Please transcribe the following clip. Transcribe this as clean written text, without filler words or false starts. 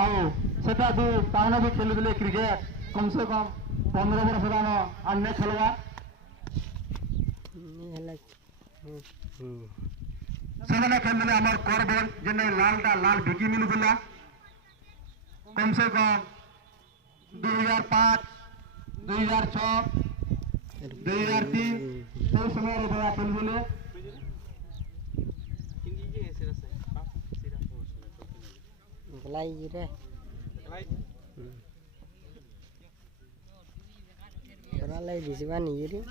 आओ सेटा दू ताने भी खेल दिले क्रिकेट कम से कम 15 वर्ष रानो अन्य खेलवा सेमाने खेल दिले हमर करबल जेने लालटा लाल बिकी मिलु दिला कम से कम 2005 2006 2003 तो समय रे बड़ा खेल दिले लाई रे बड़ा लाई दिसबा नहीं रे